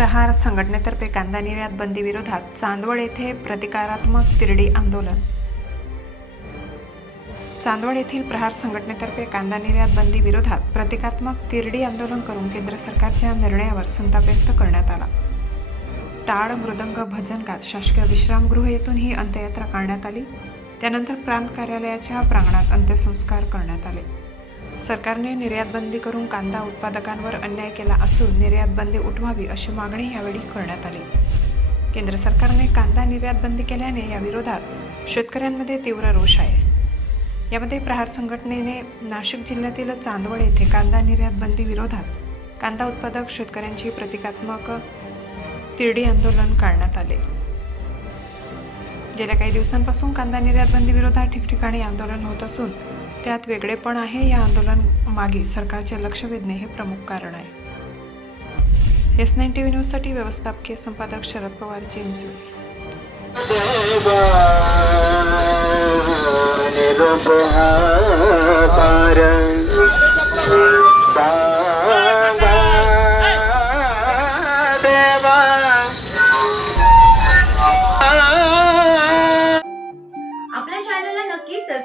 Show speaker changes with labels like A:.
A: प्रहार संघटनेतर्फे कांदा निर्यात बंदी विरोधात चांदवड येथे प्रतिकारात्मक तिरडी आंदोलन. चांदवड येथील प्रहार संघटनेतर्फे कांदा निर्यात बंदी विरोधात प्रतिकात्मक तिरडी आंदोलन करून केंद्र सरकारच्या निर्णयावर संताप व्यक्त करण्यात आला. टाळ मृदंग भजनगात शासकीय विश्रामगृह येथून ही अंत्ययात्रा काढण्यात आली. त्यानंतर प्रांत कार्यालयाच्या प्रांगणात अंत्यसंस्कार करण्यात आले. सरकारने निर्यातबंदी करून कांदा उत्पादकांवर अन्याय केला असून निर्यात बंदी उठवावी अशी मागणी यावेळी करण्यात आली. केंद्र सरकारने कांदा निर्यातबंदी केल्याने या विरोधात शेतकऱ्यांमध्ये तीव्र रोष आहे. यामध्ये प्रहार संघटनेने नाशिक जिल्ह्यातील चांदवड येथे कांदा निर्यात बंदी विरोधात कांदा उत्पादक शेतकऱ्यांची प्रतिकात्मक तिरडी आंदोलन काढण्यात आले. गेल्या काही दिवसांपासून कांदा निर्यात बंदी विरोधात ठिकठिकाणी आंदोलन होत असून त्यात वेगळेपण आहे या आंदोलन मागे सरकारचे लक्ष वेधणे हे प्रमुख कारण आहे. एस नाईन टी व्ही न्यूजसाठी व्यवस्थापकीय संपादक शरद पवार चिंचवे